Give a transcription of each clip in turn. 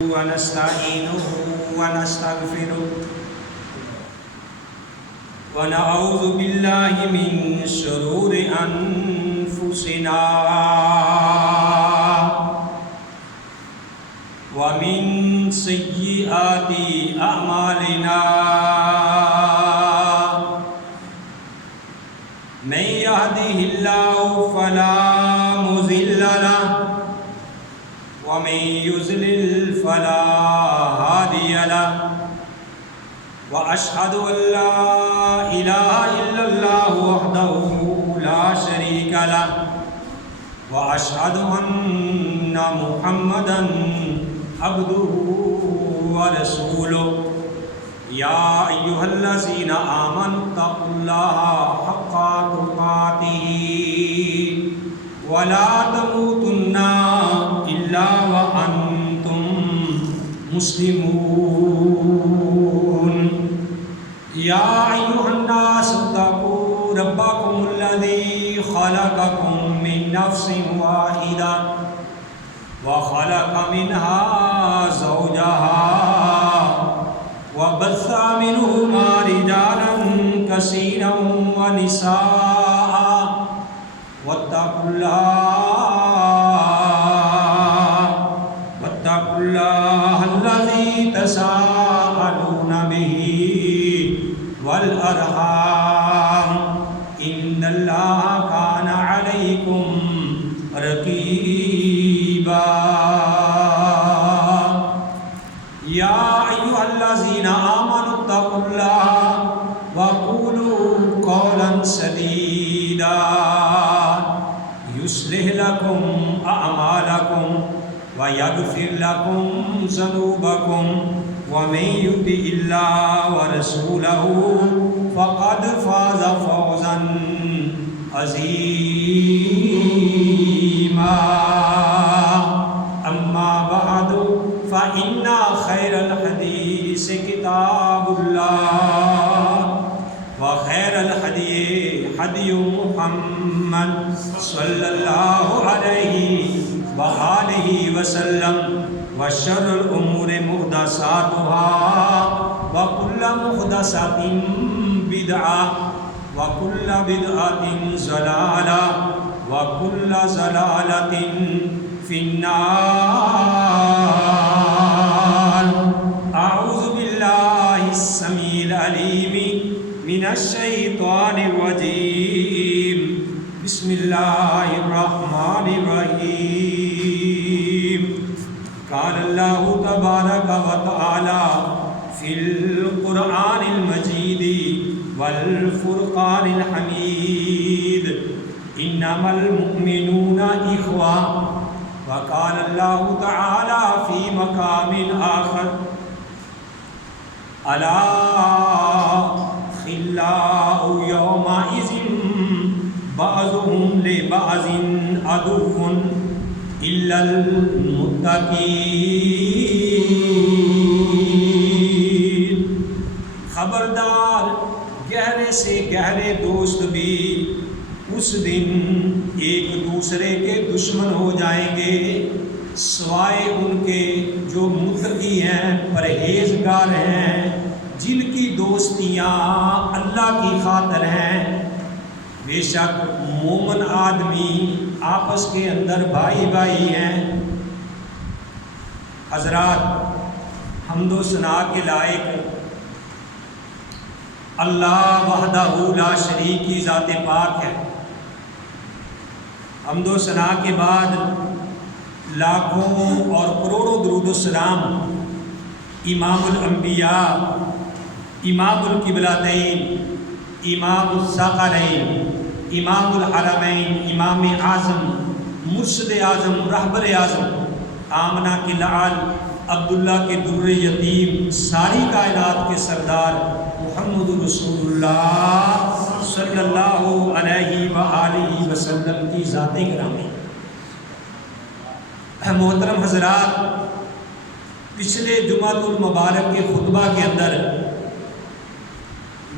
ونستعينه ونستغفره ونعوذ بالله من شرور أنفسنا ومن سيئات أعمالنا من يهده الله فلا مضل له ومن يضلل فلا هادي له وأشهد أن لا إله إلا الله وحده لا شريك له وأشهد أن محمدا عبده ورسوله يا أيها الذين آمنوا اتقوا الله حق تقاته ولا تموتن إلا وأنتم مسلمون يا أيها الناس اتقوا ربكم الذي خلقكم من نفس واحدة وخلق منها زوجها وبث منهما رجالا كثيرا ونساء واتقوا الله الذي تساءلون به والأرحام إن الله كان عليكم رقيبا يا أيها الذين آمنوا اتقوا الله وقولوا قولا سديدا يصلح لكم أعمالكم ويغفر لكم ذنوبكم ومن يطع الله ورسوله فقد فاز فوزا عظيما أما بعد فإن خير الحديث كتاب الله وخير الهدي هدي محمد صلى الله عليه وآله وسلم وشر الأمور محدثاتها وكل محدثة بدعة وكل بدعة ضلالة وكل ضلالة في النار. أعوذ بالله السميع العليم من الشيطان الرجيم. بسم الله الرحمن الرحيم. قال الله تبارك وتعالى في القرآن المجيد والفرقان الحميد إنما المؤمنون إخوة. وقال الله تعالى في مقام آخر ألا خلاء يومئذ بعضهم لبعض عدو إلا المتقين. خبردار گہرے سے گہرے دوست بھی اس دن ایک دوسرے کے دشمن ہو جائیں گے سوائے ان کے جو متقی ہیں، پرہیزگار ہیں، جن کی دوستیاں اللہ کی خاطر ہیں. بے شک مومن آدمی آپس کے اندر بھائی بھائی ہیں. حضرات، حمد و ثنا کے لائق اللہ وحدہ لا شریک کی ذات پاک ہے. حمد و ثنا کے بعد لاکھوں اور کروڑوں درود و سلام امام الانبیاء، امام القبلتین، امام الثقلین، امام الحرمین، امام اعظم، مرشد اعظم، رہبر اعظم، آمنہ کے لعل، عبداللہ کے در یتیم، ساری کائنات کے سردار محمد رسول اللہ صلی اللہ علیہ وآلہ وسلم کی ذات گرامی. محترم حضرات، پچھلے جمعۃ المبارک کے خطبہ کے اندر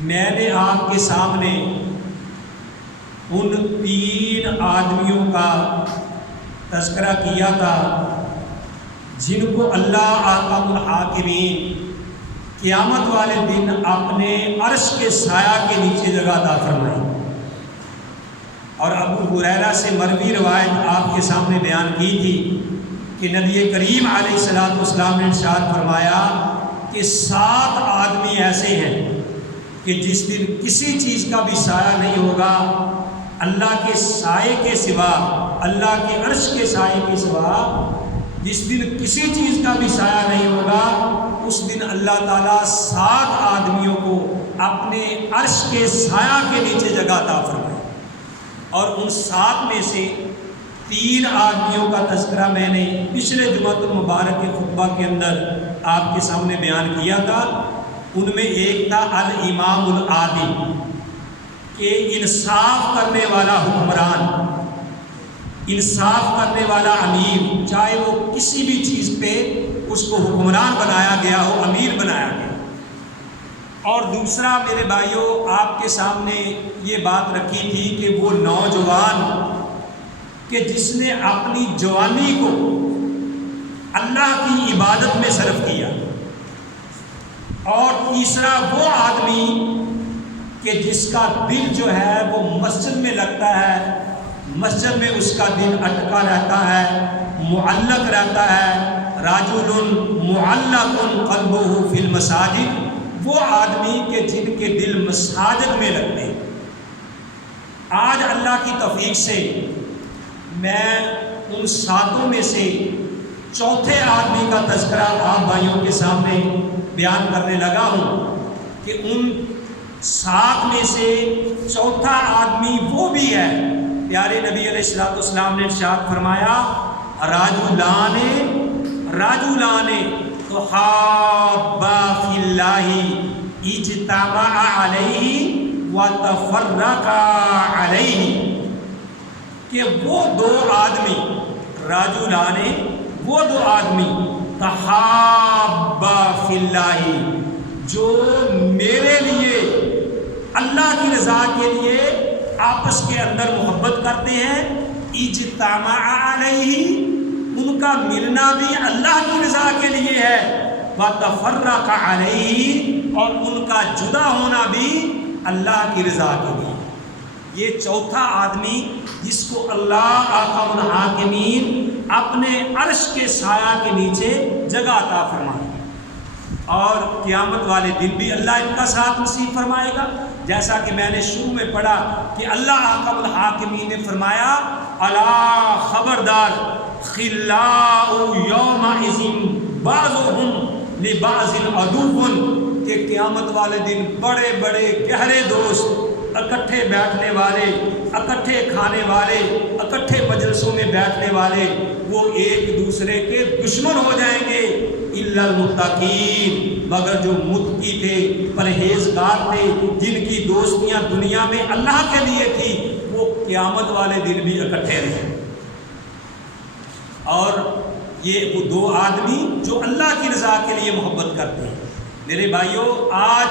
میں نے آپ کے سامنے ان 3 آدمیوں کا تذکرہ کیا تھا جن کو اللہ احکم الحاکمین قیامت والے دن اپنے عرش کے سایہ کے نیچے جگہ عطا فرمائے۔ اور ابو ہریرہ سے مروی روایت آپ کے سامنے بیان کی تھی کہ نبی کریم علیہ الصلوۃ والسلام نے ارشاد فرمایا کہ 7 آدمی ایسے ہیں کہ جس دن کسی چیز کا بھی سایہ نہیں ہوگا اللہ کے سائے کے سوا، اللہ کے عرش کے سائے کے سوا، جس دن کسی چیز کا بھی سایہ نہیں ہوگا اس دن اللہ تعالیٰ 7 آدمیوں کو اپنے عرش کے سایہ کے نیچے جگہ عطا فرمائے۔ اور ان 7 میں سے 3 آدمیوں کا تذکرہ میں نے پچھلے جمعۃ المبارک کے خطبہ کے اندر آپ کے سامنے بیان کیا تھا۔ ان میں ایک تھا الامام العادل، کہ انصاف کرنے والا حکمران، انصاف کرنے والا امیر، چاہے وہ کسی بھی چیز پہ اس کو حکمران بنایا گیا ہو، امیر بنایا گیا۔ اور دوسرا میرے بھائیوں آپ کے سامنے یہ بات رکھی تھی کہ وہ نوجوان کہ جس نے اپنی جوانی کو اللہ کی عبادت میں صرف کیا۔ اور تیسرا وہ آدمی کہ جس کا دل جو ہے وہ مسجد میں لگتا ہے، مسجد میں اس کا دل اٹکا رہتا ہے، معلق رہتا ہے۔ رجل معلق قلبہ فی المساجد، وہ آدمی کہ جن کے دل مساجد میں لگتے ہیں۔ آج اللہ کی توفیق سے میں ان 7 میں سے چوتھے آدمی کا تذکرہ آپ بھائیوں کے سامنے بیان کرنے لگا ہوں کہ ان 7 میں سے چوتھا آدمی وہ بھی ہے۔ پیارے نبی علیہ الصلوۃ والسلام نے ارشاد فرمایا رجلان تحابا فی اللہ اجتمعا علیہ وتفرقا علیہ، کہ وہ 2 آدمی رجلان، وہ 2 آدمی تحابا فی اللہ، جو میرے لیے اللہ کی رضا کے لیے آپس کے اندر محبت کرتے ہیں، اجتماع علیہ، ان کا ملنا بھی اللہ کی رضا کے لیے ہے، وتفرق علیہ، اور ان کا جدا ہونا بھی اللہ کی رضا کے لیے۔ یہ چوتھا آدمی جس کو اللہ احکم الحاکمین اپنے عرش کے سایہ کے نیچے جگہ عطا فرمائے، اور قیامت والے دن بھی اللہ ان کا ساتھ نصیب فرمائے گا۔ جیسا کہ میں نے شروع میں پڑھا کہ اللہ احکم الحاکمین نے فرمایا الا خبردار خلاء یومئذ بعضهم لبعض عدو، کہ قیامت والے دن بڑے بڑے گہرے دوست، اکٹھے بیٹھنے والے، اکٹھے کھانے والے، اکٹھے مجلسوں میں بیٹھنے والے، وہ ایک دوسرے کے دشمن ہو جائیں گے، الا المتقین، مگر جو متقی تھے، پرہیزگار تھے، جن کی دوستیاں دنیا میں اللہ کے لیے تھی، وہ قیامت والے دن بھی اکٹھے رہے۔ اور یہ وہ 2 آدمی جو اللہ کی رضا کے لیے محبت کرتے ہیں۔ میرے بھائیوں آج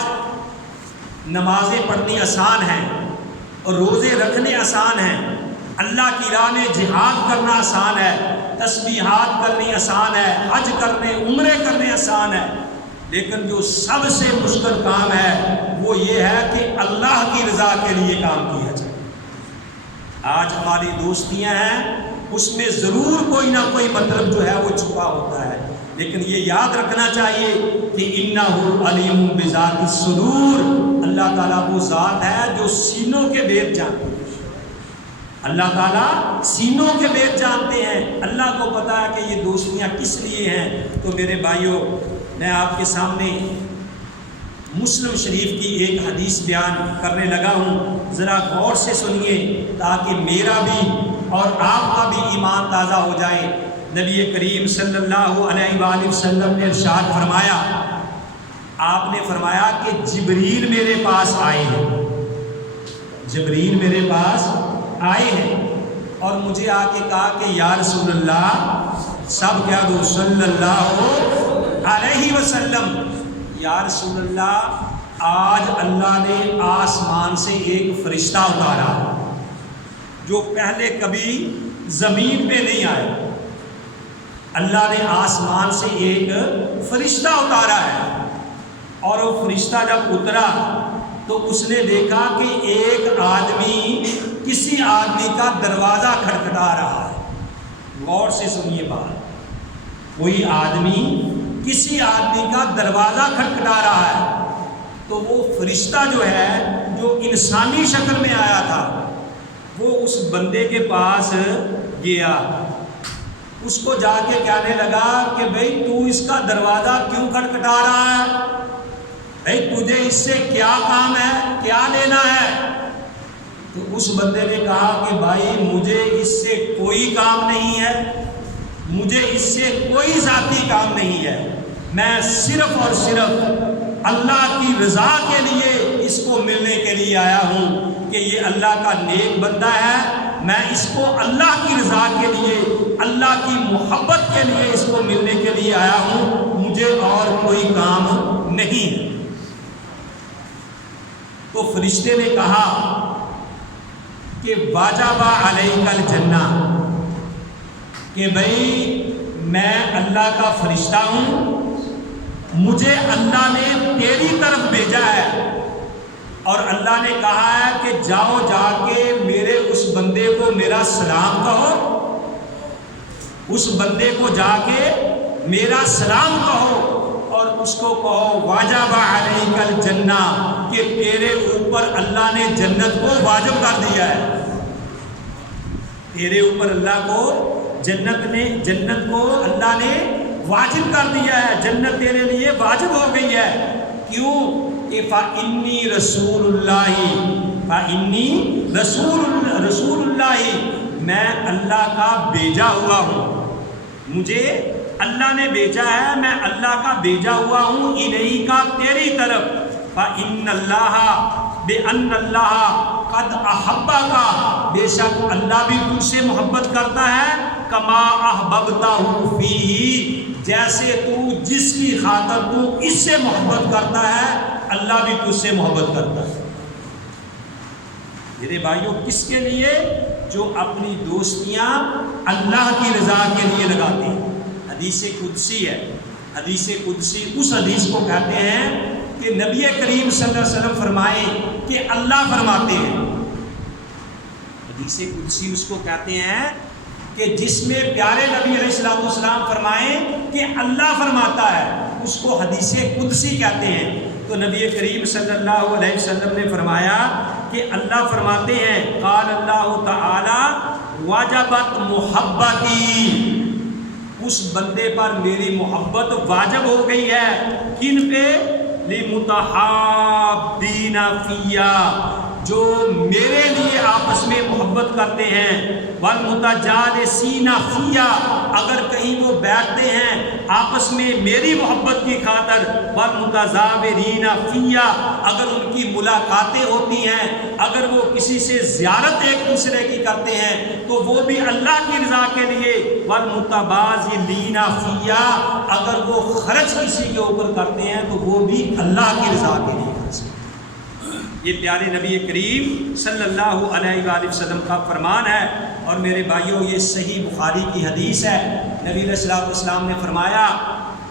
نمازیں پڑھنی آسان ہیں اور روزے رکھنے آسان ہیں، اللہ کی راہ میں جہاد کرنا آسان ہے، تسبیحات کرنی آسان ہے، حج کرنے، عمرے کرنے آسان ہے، لیکن جو سب سے مشکل کام ہے وہ یہ ہے کہ اللہ کی رضا کے لیے کام کیا جائے۔ آج ہماری دوستیاں ہیں، اس میں ضرور کوئی نہ کوئی مطلب جو ہے وہ چھپا ہوتا ہے، لیکن یہ یاد رکھنا چاہیے کہ انہ علیم بذات الصدور، اللہ تعالیٰ وہ ذات ہے جو سینوں کے بھید جانتے ہیں۔ اللہ تعالیٰ سینوں کے بھید جانتے ہیں، اللہ کو پتا ہے کہ یہ دوستیاں کس لیے ہیں۔ تو میرے بھائیوں میں آپ کے سامنے مسلم شریف کی ایک حدیث بیان کرنے لگا ہوں، ذرا غور سے سنیے تاکہ میرا بھی اور آپ کا بھی ایمان تازہ ہو جائے۔ نبی کریم صلی اللہ علیہ وآلہ وسلم نے ارشاد فرمایا، آپ نے فرمایا کہ جبریل میرے پاس آئے ہیں، جبریل میرے پاس آئے ہیں اور مجھے آ کے کہا کہ یا رسول اللہ، سب کیا دو صلی اللہ علیہ وسلم، یا رسول اللہ آج اللہ نے آسمان سے ایک فرشتہ اتارا جو پہلے کبھی زمین پہ نہیں آیا، اللہ نے آسمان سے ایک فرشتہ اتارا ہے، اور وہ فرشتہ جب اترا تو اس نے دیکھا کہ ایک آدمی کسی آدمی کا دروازہ کھٹکھٹا رہا ہے۔ غور سے سنیے بات، کوئی آدمی کسی آدمی کا دروازہ کھٹکھٹا رہا ہے، تو وہ فرشتہ جو ہے، جو انسانی شکل میں آیا تھا، وہ اس بندے کے پاس گیا، اس کو جا کے کہنے لگا کہ بھئی تو اس کا دروازہ کیوں کھٹکھٹا رہا ہے؟ بھئی تجھے اس سے کیا کام ہے، کیا لینا ہے؟ تو اس بندے نے کہا کہ بھائی مجھے اس سے کوئی کام نہیں ہے، مجھے اس سے کوئی ذاتی کام نہیں ہے، میں صرف اور صرف اللہ کی رضا کے لیے اس کو ملنے کے لیے آیا ہوں کہ یہ اللہ کا نیک بندہ ہے، میں اس کو اللہ کی رضا کے لیے، اللہ کی محبت کے لیے اس کو ملنے کے لیے آیا ہوں، مجھے اور کوئی کام نہیں ہے۔ تو فرشتے نے کہا کہ واجب علیک الجنہ، کہ بھئی میں اللہ کا فرشتہ ہوں، مجھے اللہ نے تیری طرف بھیجا ہے، اور اللہ نے کہا ہے کہ جاؤ جا کے میرے اس بندے کو میرا سلام کہو، اس بندے کو جا کے میرا سلام کہو، اور اس کو کہو واجب علیک الجنہ، کہ تیرے اوپر اللہ نے جنت کو واجب کر دیا ہے، تیرے اوپر اللہ کو جنت کو اللہ نے واجب کر دیا ہے، جنت تیرے لیے واجب ہو گئی ہے۔ کیوں؟ کہ فَإِنِّي رسول اللہ، میں اللہ کا بھیجا ہوا ہوں، مجھے اللہ نے بھیجا ہے، میں اللہ کا بھیجا ہوا ہوں الیک کا تیری طرف، فَإِنَّ اللَّهَ بِأَنَّ اللَّهَ قَدْ أَحَبَّكَ، بے شک اللہ بھی تجھ سے محبت کرتا ہے، کما احببتہ فیہ، جیسے تو جس کی خاطر تو اس سے محبت کرتا ہے، اللہ بھی تجھ سے محبت کرتا ہے۔ میرے بھائیوں، کس کے لیے؟ جو اپنی دوستیاں اللہ کی رضا کے لیے لگاتے ہیں۔ حدیث قدسی ہے، حدیث قدسی اس حدیث کو کہتے ہیں کہ نبی کریم صلی اللہ علیہ وسلم فرمائے کہ اللہ فرماتے ہیں، حدیث قدسی اس کو کہتے ہیں کہ جس میں پیارے نبی علیہ السلام فرمائیں کہ اللہ فرماتا ہے، اس کو حدیث قدسی کہتے ہیں۔ تو نبی کریم صلی اللہ علیہ وسلم نے فرمایا کہ اللہ فرماتے ہیں، قال اللہ تعالی واجبت محبتی، اس بندے پر میری محبت واجب ہو گئی ہے، کن پہ؟ لِمُتَحَابِّينَ فِيَّا، جو میرے لیے آپس میں محبت کرتے ہیں، وَالْمُتَجَالِسِينَ فِيَّا، اگر کہیں وہ بیٹھتے ہیں آپس میں میری محبت کی خاطر، وَالْمُتَزَاوِرِينَ فِيَّا، اگر ان کی ملاقاتیں ہوتی ہیں، اگر وہ کسی سے زیارت ایک دوسرے کی کرتے ہیں تو وہ بھی اللہ کی رضا کے لیے، وَالْمُتَبَازِلِينَ فِيَّا، اگر وہ خرچ کسی کے اوپر کرتے ہیں تو وہ بھی اللہ کی رضا کے لیے خرچ۔ یہ پیارے نبی کریم صلی اللہ علیہ وآلہ وسلم کا فرمان ہے۔ اور میرے بھائیوں، یہ صحیح بخاری کی حدیث ہے، نبی علیہ السلام نے فرمایا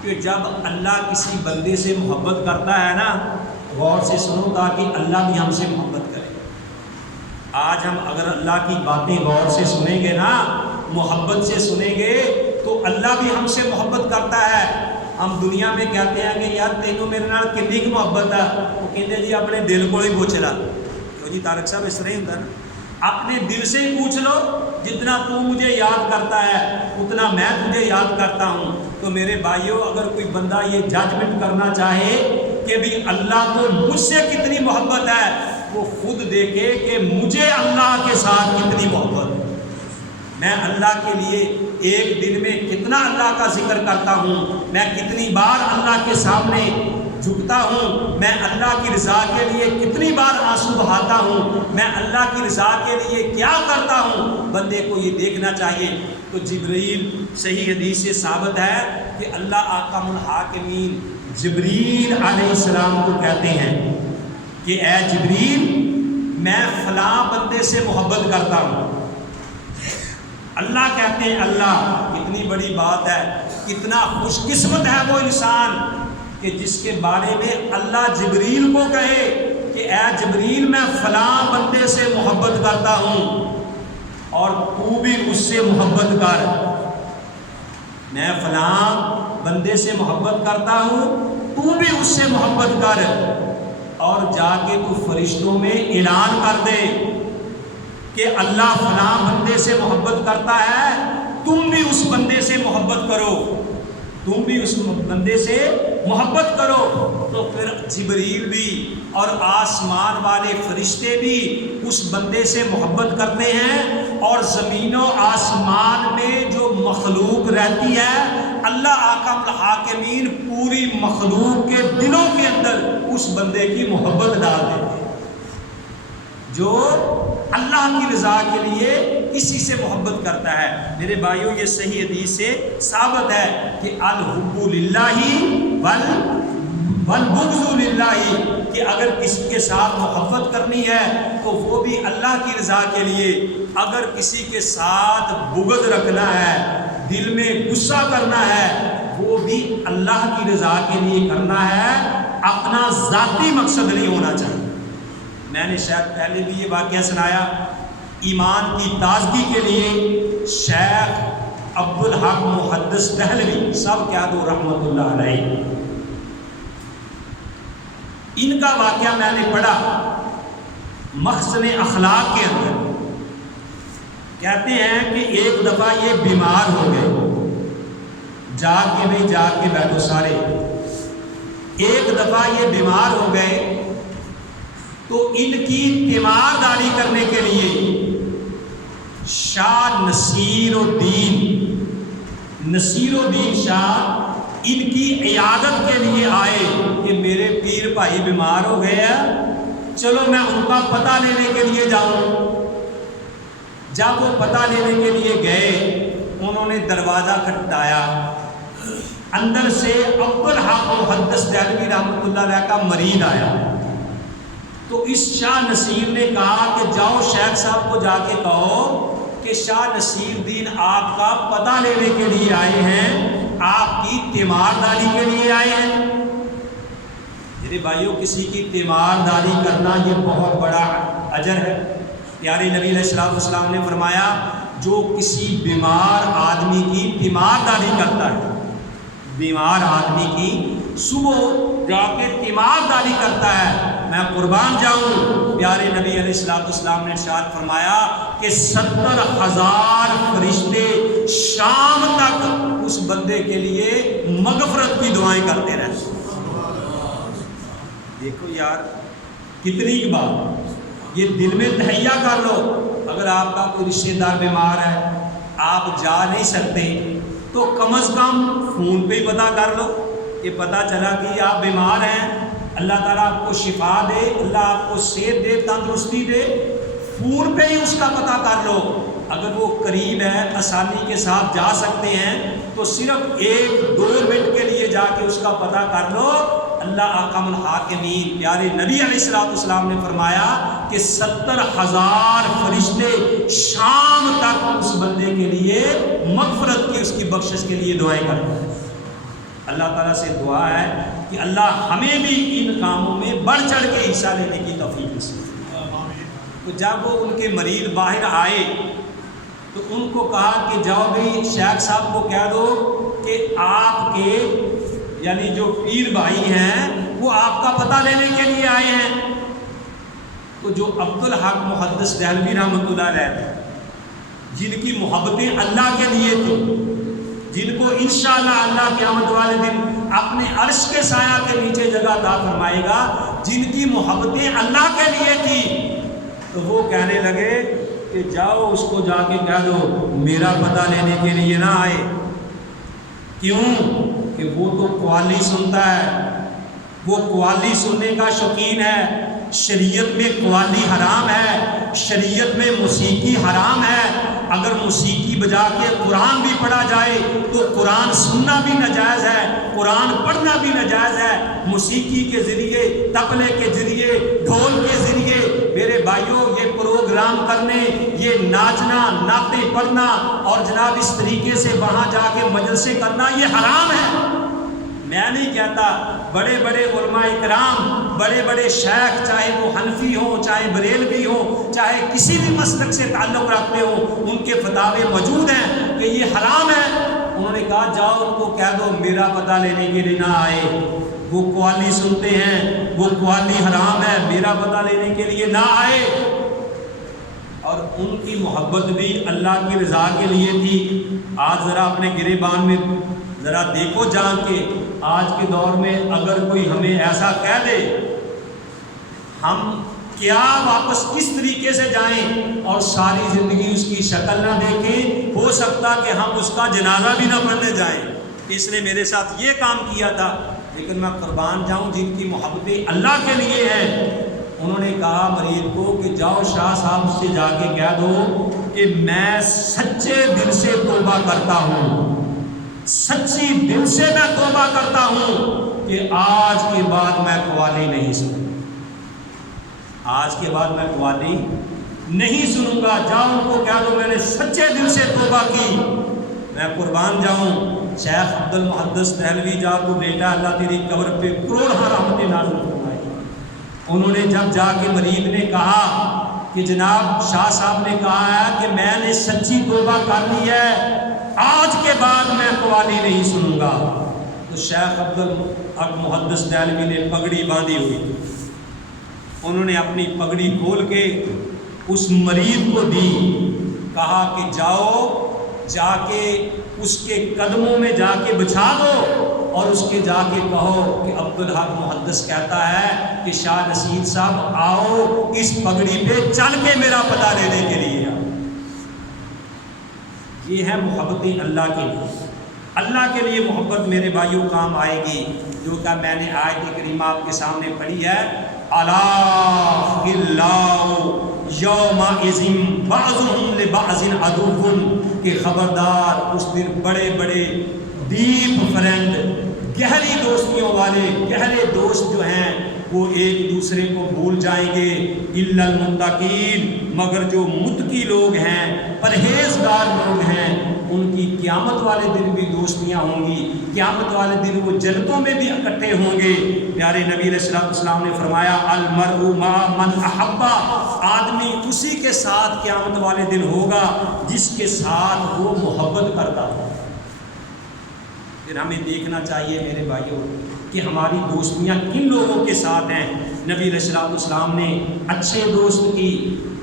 کہ جب اللہ کسی بندے سے محبت کرتا ہے نا، غور سے سنو تاکہ اللہ بھی ہم سے محبت کرے۔ آج ہم اگر اللہ کی باتیں غور سے سنیں گے نا، محبت سے سنیں گے تو اللہ بھی ہم سے محبت کرتا ہے۔ ہم دنیا میں کہتے ہیں کہ یار تینوں میرے نال کنی کی محبت ہے، وہ کہتے جی اپنے دل کو ہی پوچھ لا۔ جی طارق صاحب اس طرح ہی ہوتا ہے نا، اپنے دل سے ہی پوچھ لو، جتنا تو مجھے یاد کرتا ہے اتنا میں تجھے یاد کرتا ہوں۔ تو میرے بھائیوں، اگر کوئی بندہ یہ ججمنٹ کرنا چاہے کہ بھی اللہ کو مجھ سے کتنی محبت ہے، وہ خود دیکھے کہ مجھے اللہ کے ساتھ کتنی محبت ہے۔ میں اللہ کے لیے ایک دن میں کتنا اللہ کا ذکر کرتا ہوں، میں کتنی بار اللہ کے سامنے جھکتا ہوں، میں اللہ کی رضا کے لیے کتنی بار آنسو بہاتا ہوں، میں اللہ کی رضا کے لیے کیا کرتا ہوں، بندے کو یہ دیکھنا چاہیے۔ تو جبریل، صحیح حدیث سے ثابت ہے کہ اللہ احکم الحاکمین جبریل علیہ السلام کو کہتے ہیں کہ اے جبریل، میں فلاں بندے سے محبت کرتا ہوں، اللہ کہتے ہیں اللہ، کتنی بڑی بات ہے، کتنا خوش قسمت ہے وہ انسان کہ جس کے بارے میں اللہ جبریل کو کہے کہ اے جبریل میں فلاں بندے سے محبت کرتا ہوں اور تو بھی اس سے محبت کر، میں فلاں بندے سے محبت کرتا ہوں تو بھی اس سے محبت کر، اور جا کے تو فرشتوں میں اعلان کر دے کہ اللہ فلاں بندے سے محبت کرتا ہے، تم بھی اس بندے سے محبت کرو، تم بھی اس بندے سے محبت کرو۔ تو پھر جبریل بھی اور آسمان والے فرشتے بھی اس بندے سے محبت کرتے ہیں، اور زمین و آسمان میں جو مخلوق رہتی ہے اللہ احکم الحاکمین پوری مخلوق کے دلوں کے اندر اس بندے کی محبت ڈال دیتے ہیں، جو اللہ کی رضا کے لیے اسی سے محبت کرتا ہے۔ میرے بھائیوں، یہ صحیح حدیث سے ثابت ہے کہ الحب للہ والبغض للہ، کہ اگر کسی کے ساتھ محبت کرنی ہے تو وہ بھی اللہ کی رضا کے لیے، اگر کسی کے ساتھ بغض رکھنا ہے، دل میں غصہ کرنا ہے، وہ بھی اللہ کی رضا کے لیے کرنا ہے، اپنا ذاتی مقصد نہیں ہونا چاہیے۔ میں نے شاید پہلے بھی یہ واقعہ سنایا، ایمان کی تازگی کے لیے شیخ عبدالحق محدث دہلوی، سب کہہ دو رحمۃ اللہ علیہ، ان کا واقعہ میں نے پڑھا مخزن اخلاق کے اندر۔ کہتے ہیں کہ ایک دفعہ یہ بیمار ہو گئے، جاگ کے بیٹھو سارے، ایک دفعہ یہ بیمار ہو گئے تو ان کی تیمارداری کرنے کے لیے شاہ نصیر الدین شاہ ان کی عیادت کے لیے آئے کہ میرے پیر بھائی بیمار ہو گئے ہیں، چلو میں ان کا پتہ لینے کے لیے جاؤں۔ جب وہ پتہ لینے کے لیے گئے، انہوں نے دروازہ کھٹکھٹایا، اندر سے عبدالحق محدث دہلوی رحمۃ اللہ علیہ کا مریض آیا۔ تو اس شاہ نصیر نے کہا کہ جاؤ شیخ صاحب کو جا کے کہو کہ شاہ نصیر الدین آپ کا پتہ لینے کے لیے آئے ہیں، آپ کی تیمارداری کے لیے آئے ہیں۔ میرے بھائیوں، کسی کی تیمارداری کرنا یہ بہت بڑا اجر ہے۔ پیارے نبی علیہ السلام نے فرمایا جو کسی بیمار آدمی کی تیمارداری کرتا ہے، بیمار آدمی کی صبح جا کے تیمارداری کرتا ہے، میں قربان جاؤں، پیارے نبی علیہ السلام نے ارشاد فرمایا کہ 70,000 فرشتے شام تک اس بندے کے لیے مغفرت کی دعائیں کرتے رہتے۔ دیکھو یار کتنی بات، یہ دل میں تہیہ کر لو، اگر آپ کا کوئی رشتہ دار بیمار ہے، آپ جا نہیں سکتے تو کم از کم فون پہ ہی پتہ کر لو کہ پتہ چلا کہ آپ بیمار ہیں، اللہ تعالیٰ آپ کو شفا دے، اللہ آپ کو صحت دے، تندرستی دے، فون پہ ہی اس کا پتہ کر لو۔ اگر وہ قریب ہے، آسانی کے ساتھ جا سکتے ہیں تو صرف 1-2 منٹ کے لیے جا کے اس کا پتہ کر لو۔ اللہ احکم الحاکمین پیارے نبی علیہ السلام نے فرمایا کہ 70,000 فرشتے شام تک اس بندے کے لیے مغفرت کی، اس کی بخشش کے لیے دعائیں کرتے ہیں۔ اللہ تعالیٰ سے دعا ہے کہ اللہ ہمیں بھی ان کاموں میں بڑھ چڑھ کے حصہ لینے کی توفیق نصیب فرمائے۔ تو جب وہ ان کے مریض باہر آئے تو ان کو کہا کہ جاؤ بھی شیخ صاحب کو کہہ دو کہ آپ کے یعنی جو پیر بھائی ہیں وہ آپ کا پتہ لینے کے لیے آئے ہیں۔ تو جو عبدالحق محدث دہلوی رحمۃ اللہ علیہ، جن کی محبتیں اللہ کے لیے تھیں، جن کو انشاءاللہ اللہ قیامت والے دن اپنے عرش کے سایہ کے نیچے جگہ عطا فرمائے گا، جن کی محبتیں اللہ کے لیے تھیں، تو وہ کہنے لگے کہ جاؤ اس کو جا کے کہہ دو میرا پتہ لینے کے لیے نہ آئے۔ کیوں؟ کہ وہ تو قوالی سنتا ہے، وہ قوالی سننے کا شوقین ہے، شریعت میں قوالی حرام ہے، شریعت میں موسیقی حرام ہے۔ اگر موسیقی بجا کے قرآن بھی پڑھا جائے تو قرآن سننا بھی ناجائز ہے، قرآن پڑھنا بھی ناجائز ہے۔ موسیقی کے ذریعے، طبلے کے ذریعے، ڈھول کے ذریعے میرے بھائیوں یہ پروگرام کرنے، یہ ناچنا، نعتیں پڑھنا اور جناب اس طریقے سے وہاں جا کے مجلسیں کرنا یہ حرام ہے۔ میں نہیں کہتا، بڑے بڑے علماء اکرام، بڑے بڑے شیخ، چاہے وہ حنفی ہوں، چاہے بریلوی ہوں، چاہے کسی بھی مسلک سے تعلق رکھتے ہوں، ان کے فتاوے موجود ہیں کہ یہ حرام ہے۔ انہوں نے کہا جاؤ ان کو کہہ دو میرا پتہ لینے کے لیے نہ آئے، وہ قوالی سنتے ہیں، وہ قوالی حرام ہے، میرا پتہ لینے کے لیے نہ آئے۔ اور ان کی محبت بھی اللہ کی رضا کے لیے تھی۔ آج ذرا اپنے گریبان میں ذرا دیکھو جان کے، آج کے دور میں اگر کوئی ہمیں ایسا کہہ دے، ہم کیا واپس کس طریقے سے جائیں اور ساری زندگی اس کی شکل نہ دیکھیں، ہو سکتا کہ ہم اس کا جنازہ بھی نہ پڑھنے جائیں۔ اس نے میرے ساتھ یہ کام کیا تھا، لیکن میں قربان جاؤں جن کی محبتیں اللہ کے لیے ہیں۔ انہوں نے کہا مریض کو کہ جاؤ شاہ صاحب سے جا کے کہہ دو کہ میں سچے دل سے توبہ کرتا ہوں، سچی دل سے میں توبہ کرتا ہوں کہ آج کے بعد میں قوالی نہیں سنوں گا، آج کے بعد میں قوالی نہیں سنوں گا۔ جاؤ ان کو کہہ دو میں نے سچے دل سے توبہ کی۔ میں قربان جاؤں، شیخ عبد المحدث دہلوی جا تو بیٹا اللہ تیری قبر پہ کروڑ رحمتیں نازل فرمائے۔ انہوں نے جب جا کے مریض نے کہا کہ جناب شاہ صاحب نے کہا ہے کہ میں نے سچی توبہ کر لی ہے، آج کے بعد میں قوالی نہیں سنوں گا، تو شیخ عبد المحدث دہلوی نے پگڑی باندھی ہوئی تھی، انہوں نے اپنی پگڑی کھول کے اس مریض کو دی، کہا کہ جاؤ جا کے اس کے قدموں میں جا کے بچھا دو اور اس کے جا کے کہو کہ عبدالحق محدث کہتا ہے کہ شاہ نصیر صاحب آؤ اس پگڑی پہ چل کے میرا پتہ لینے کے لیے آؤ۔ یہ ہے محبتیں اللہ کے لیے، اللہ کے لیے محبت میرے بھائیوں کام آئے گی، جو کہ میں نے آیت کریمہ آپ کے سامنے پڑھی ہے، الا اللہ یومئذ بعضهم لبعض عدو، کہ خبردار اس دن بڑے بڑے ڈیپ فرینڈ، گہری دوستیوں والے، گہرے دوست جو ہیں وہ ایک دوسرے کو بھول جائیں گے، الا المتقین، مگر جو متقی لوگ ہیں، پرہیزگار لوگ ہیں، ان کی قیامت والے دن بھی دوستیاں ہوں گی، قیامت والے دن وہ جنتوں میں بھی اکٹھے ہوں گے۔ پیارے نبی علیہ السلام نے فرمایا المرء مع من احب، آدمی اسی کے ساتھ قیامت والے دن ہوگا جس کے ساتھ وہ محبت کرتا ہو۔ پھر ہمیں دیکھنا چاہیے میرے بھائیوں کہ ہماری دوستیاں کن لوگوں کے ساتھ ہیں۔ نبی علیہ السلام نے اچھے دوست کی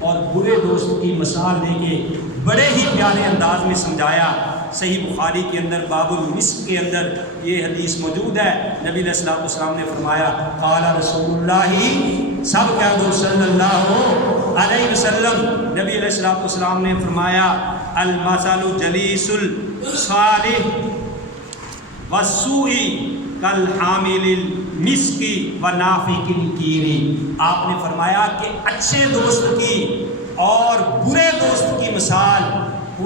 اور برے دوست کی مثال دے کے بڑے ہی پیارے انداز میں سمجھایا۔ صحیح بخاری کے اندر باب المسک کے اندر یہ حدیث موجود ہے، نبی علیہ السلام نے فرمایا قال رسول اللہ سب کہہ دو صلی اللہ علیہ وسلم، نبی علیہ السلام نے فرمایا المثل جلیس الصالح والسوء کالحامل المسک ونافخ الکیر۔ آپ نے فرمایا کہ اچھے دوست کی اور برے دوست کی مثال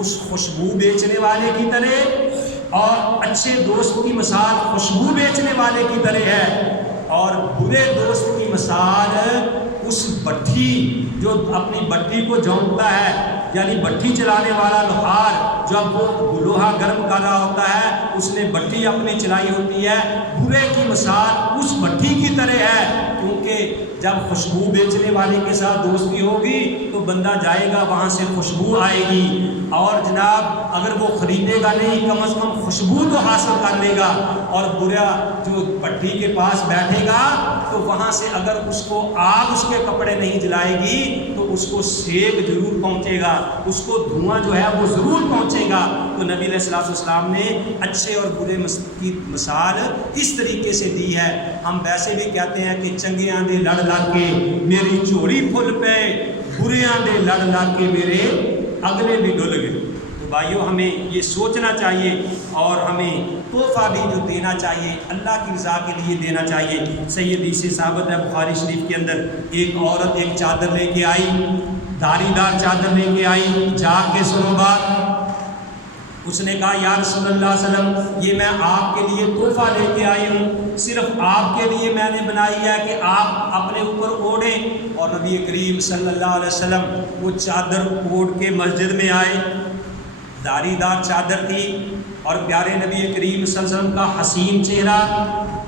اس خوشبو بیچنے والے کی طرح، اور اچھے دوست کی مثال خوشبو بیچنے والے کی طرح ہے، اور برے دوست کی مثال اس بٹھی جو اپنی بٹھی کو جھونکتا ہے، یعنی بٹھی چلانے والا لوہار جب وہ لوہا گرم کر رہا ہوتا ہے اس نے بٹھی اپنی چلائی ہوتی ہے، برے کی مثال اس بٹھی کی طرح ہے، کیونکہ جب خوشبو بیچنے والے کے ساتھ دوستی ہوگی تو بندہ جائے گا وہاں سے خوشبو آئے گی، اور جناب اگر وہ خریدے گا نہیں کم از کم خوشبو تو حاصل کر لے گا، اور برا جو بٹھی کے پاس بیٹھے گا تو وہاں سے اگر اس کو آگ اس کے کپڑے نہیں جلائے گی تو اس کو سیک ضرور پہنچے گا، اس کو دھواں جو ہے وہ ضرور پہنچے گا۔ تو نبی علیہ السلام نے اچھے اور برے کی مثال اس طریقے سے دی ہے۔ ہم ویسے بھی کہتے ہیں کہ چنگے آندے لڑ لگ کے میری چوڑی پھل پہ، برے آندے لڑ لگ کے میرے اگلے بھی ڈل گئے۔ تو بھائیوں ہمیں یہ سوچنا چاہیے اور ہمیں تحفہ بھی جو دینا چاہیے اللہ کی رضا کے لیے دینا چاہیے۔ صحیح حدیث سے ثابت ہے بخاری شریف کے اندر، ایک عورت ایک چادر لے کے آئی، دھاری دار چادر لے کے آئی، جا کے سنو بات، اس نے کہا یا رسول اللہ صلی اللہ علیہ وسلم یہ میں آپ کے لیے تحفہ لے کے آئی ہوں، صرف آپ کے لیے میں نے بنائی ہے کہ آپ اپنے اوپر اوڑھیں۔ اور نبی کریم صلی اللہ علیہ وسلم وہ چادر اوڑھ کے مسجد میں آئے، دھاری دار چادر تھی، اور پیارے نبی کریم صلی اللہ علیہ وسلم کا حسین چہرہ،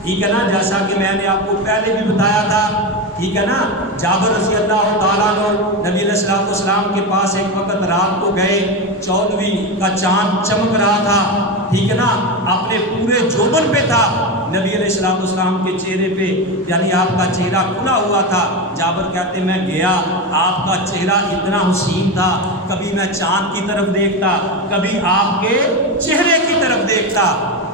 ٹھیک ہے نا، جیسا کہ میں نے آپ کو پہلے بھی بتایا تھا، ٹھیک ہے نا۔ جابر رضی اللہ تعالیٰ عنہ نبی علیہ السلام کے پاس ایک وقت رات کو گئے، 14ویں کا چاند چمک رہا تھا، ٹھیک ہے نا، اپنے پورے جوبن پہ تھا، نبی علیہ السلام کے چہرے پہ یعنی آپ کا چہرہ کھلا ہوا تھا۔ جابر کہتے میں گیا، آپ کا چہرہ اتنا حسین تھا، کبھی میں چاند کی طرف دیکھتا، کبھی آپ کے چہرے کی طرف دیکھتا،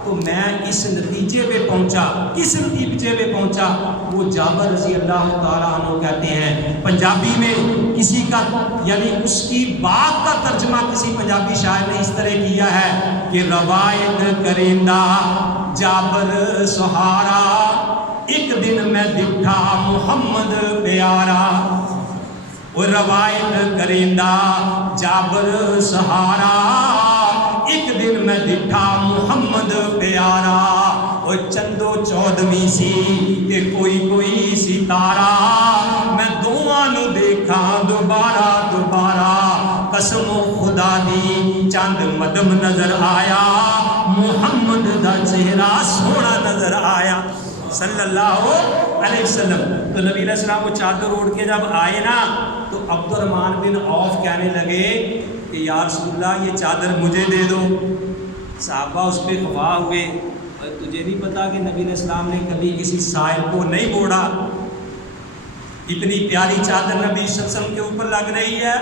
تو میں اس نتیجے پہ پہنچا، کس نتیجے پہ پہنچا؟ وہ جابر رضی اللہ تعالیٰ عنہ کہتے ہیں، پنجابی میں کسی کا یعنی اس کی بات کا ترجمہ کسی پنجابی شاعر نے اس طرح کیا ہے کہ روایت کرندہ جابر سہارا، ایک دن میں دکھا محمد پیارا، وہ روایت کرندہ جابر سہارا، ایک دن میں دکھا محمد پیارا، وہ چندو چودھویں سی کہ کوئی ستارہ، میں دونوں نو دیکھا دوبارہ دوبارہ، قسم خدا دی چاند مدم نظر آیا، محمد دا چہرہ سونا نظر آیا صلی اللہ علیہ وسلم۔ تو نبی علیہ السلام وہ چادر اوڑھ کے جب آئے نا، تو عبد الرحمن بن عوف کہنے لگے کہ یا رسول اللہ یہ چادر مجھے دے دو۔ صحابہ اس پہ خفا ہوئے، تجھے نہیں پتا کہ نبی علیہ السلام نے کبھی کسی سائل کو نہیں موڑا، اتنی پیاری چادر نبی صلی اللہ علیہ وسلم کے اوپر لگ رہی ہے،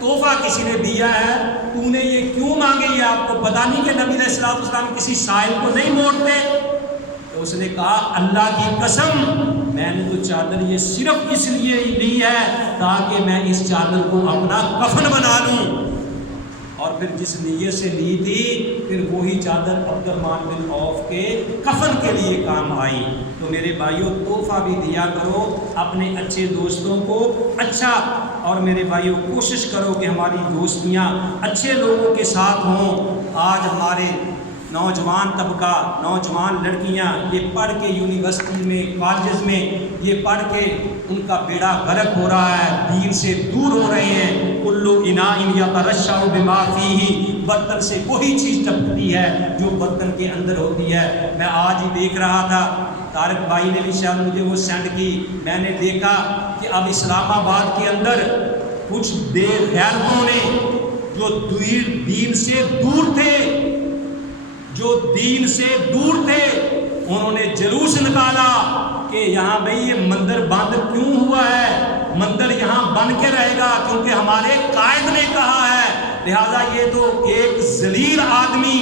تحفہ کسی نے دیا ہے، تو نے یہ کیوں مانگی ہے؟ آپ کو پتا نہیں کہ نبی علیہ السلام کسی سائل کو نہیں موڑتے؟ تو اس نے کہا اللہ کی قسم میں نے تو چادر یہ صرف اس لیے لی ہے تاکہ میں اس چادر کو اپنا کفن بنا لوں، اور پھر جس نیت سے لی تھی پھر وہی چادر عبد الرحمن بن عوف کے کفن کے لیے کام آئی۔ تو میرے بھائیوں تحفہ بھی دیا کرو اپنے اچھے دوستوں کو، اچھا، اور میرے بھائیوں کوشش کرو کہ ہماری دوستیاں اچھے لوگوں کے ساتھ ہوں۔ آج ہمارے نوجوان طبقہ، نوجوان لڑکیاں یہ پڑھ کے یونیورسٹی میں، کالجز میں یہ پڑھ کے ان کا بیڑا غرق ہو رہا ہے، دین سے دور ہو رہے ہیں۔ کلو اناء یترشح بما فیہ، برتن سے وہی چیز ٹپکتی ہے جو برتن کے اندر ہوتی ہے۔ میں آج ہی دیکھ رہا تھا، طارق بھائی نے بھی شاید مجھے وہ سینڈ کی، میں نے دیکھا کہ اب اسلام آباد کے اندر کچھ بے غیرتوں نے جو دین سے دور تھے، جو دین سے دور تھے، انہوں نے جلوس نکالا کہ یہاں بھئی یہ مندر بند کیوں ہوا ہے؟ مندر یہاں بن کے رہے گا کیونکہ ہمارے قائد نے کہا ہے، لہذا یہ تو ایک ذلیل آدمی،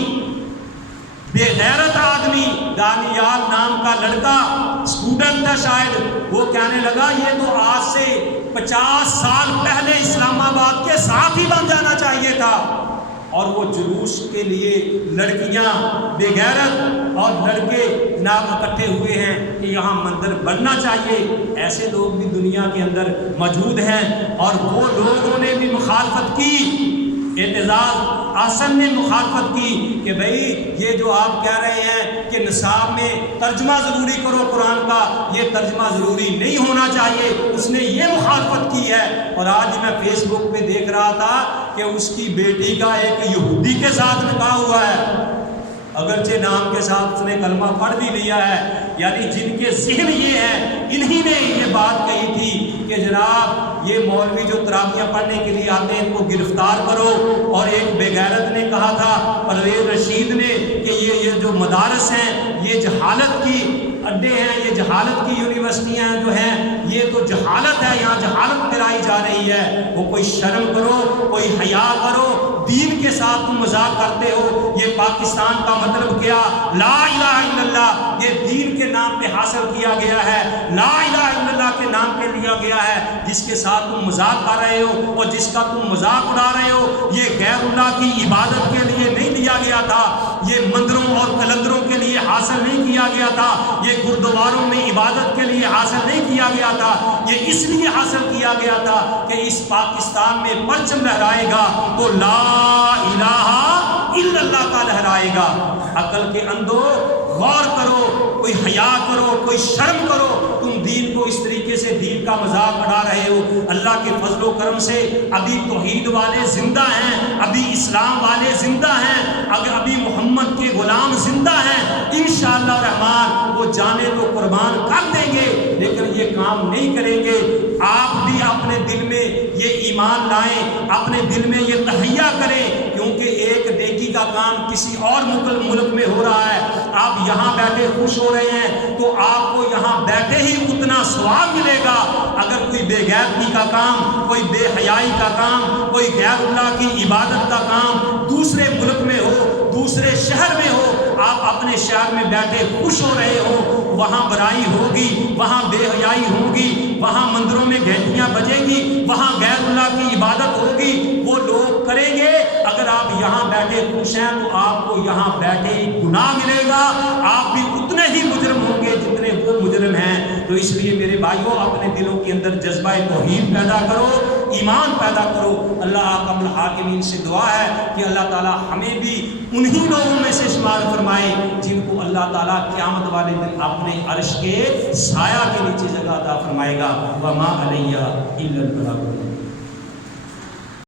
بے غیرت آدمی، دانیال نام کا لڑکا اسٹوڈنٹ تھا شاید، وہ کہنے لگا یہ تو آج سے 50 سال پہلے اسلام آباد کے ساتھ ہی بن جانا چاہیے تھا۔ اور وہ جلوس کے لیے لڑکیاں بے غیرت اور لڑکے جناب اکٹھے ہوئے ہیں کہ یہاں مندر بننا چاہیے۔ ایسے لوگ بھی دنیا کے اندر موجود ہیں، اور وہ لوگوں نے بھی مخالفت کی، اعتزاز آسن نے مخالفت کی کہ بھئی یہ جو آپ کہہ رہے ہیں کہ نصاب میں ترجمہ ضروری کرو قرآن کا، یہ ترجمہ ضروری نہیں ہونا چاہیے، اس نے یہ مخالفت کی ہے۔ اور آج میں فیس بک پہ دیکھ رہا تھا کہ اس کی بیٹی کا ایک یہودی کے ساتھ نکاح ہوا ہے، اگرچہ نام کے ساتھ اس نے کلمہ پڑھ بھی لیا ہے۔ یعنی جن کے ذہن یہ ہے، انہی نے یہ بات کہی تھی کہ جناب یہ مولوی جو تراویح پڑھنے کے لیے آتے ہیں ان کو گرفتار کرو، اور ایک بے غیرت نے کہا تھا، پرویز رشید نے، کہ یہ جو مدارس ہیں یہ جہالت کی اڈے ہیں، یہ جہالت کی یونیورسٹیاں جو ہیں، یہ تو جہالت ہے، یہاں جہالت پھیلائی جا رہی ہے۔ وہ کوئی شرم کرو، کوئی حیا کرو، دین کے ساتھ تم مذاق کرتے ہو۔ یہ پاکستان کا مطلب کیا؟ لا الہ الا اللہ، یہ دین کے نام پہ حاصل کیا گیا ہے، لا الہ الا اللہ کے نام پہ لیا گیا ہے، جس کے ساتھ تم مذاق کر رہے ہو اور جس کا تم مذاق اڑا رہے ہو، یہ غیر اللہ کی عبادت کے لیے نہیں دیا گیا تھا، یہ مندروں اور کلندروں کے لیے حاصل نہیں کیا گیا تھا، یہ گردواروں میں عبادت کے لیے حاصل نہیں کیا گیا تھا، یہ اس لیے حاصل کیا گیا تھا کہ اس پاکستان میں پرچم لہرائے گا تو لا الہ الا اللہ کا لہرائے گا۔ عقل کے اندھو غور کرو، کوئی حیا کرو، کوئی شرم کرو، تم دین کو اس طریقے سے دین کا مذاق اڑا رہے ہو۔ اللہ کے فضل و کرم سے ابھی توحید والے زندہ ہیں، ابھی اسلام والے زندہ ہیں، اگر ابھی محمد کے غلام زندہ ہیں، انشاءاللہ الرحمن وہ جانے تو قربان کر دیں گے لیکن یہ کام نہیں کریں گے۔ آپ بھی اپنے دل میں یہ ایمان لائیں، اپنے دل میں یہ تہیہ کریں، کیونکہ ایک نیکی کا کام کسی اور ملک میں ہو رہا ہے، آپ یہاں بیٹھے خوش ہو رہے ہیں تو آپ کو یہاں بیٹھے ہی اتنا ثواب ملے گا۔ اگر کوئی بے غیرتی کا کام، کوئی بے حیائی کا کام، کوئی غیر اللہ کی عبادت کا کام دوسرے ملک میں ہو، دوسرے شہر میں ہو، آپ اپنے شہر میں بیٹھے خوش ہو رہے ہو، وہاں برائی ہوگی، وہاں بے حیائی ہوگی، وہاں مندروں میں گھنٹیاں بجیں گی، وہاں غیر اللہ کی عبادت ہوگی، وہ لوگ کریں گے۔ اگر آپ یہاں بیٹھے خوش ہیں تو آپ کو یہاں بیٹھے ہی گناہ ملے گا، آپ بھی اتنے ہی مجرم ہوں گے جتنے وہ مجرم ہیں۔ تو اس لیے میرے بھائیوں اپنے دلوں کے اندر جذبہ توحید پیدا کرو، ایمان پیدا کرو۔ اللہ حکم الحاکمین سے دعا ہے کہ اللہ تعالی ہمیں بھی انہی لوگوں میں سے شمار فرمائے جن کو اللہ تعالیٰ قیامت والے دن اپنے عرش کے سایہ کے نیچے جگہ عطا فرمائے گا۔ وما علیہ الا البلاغ۔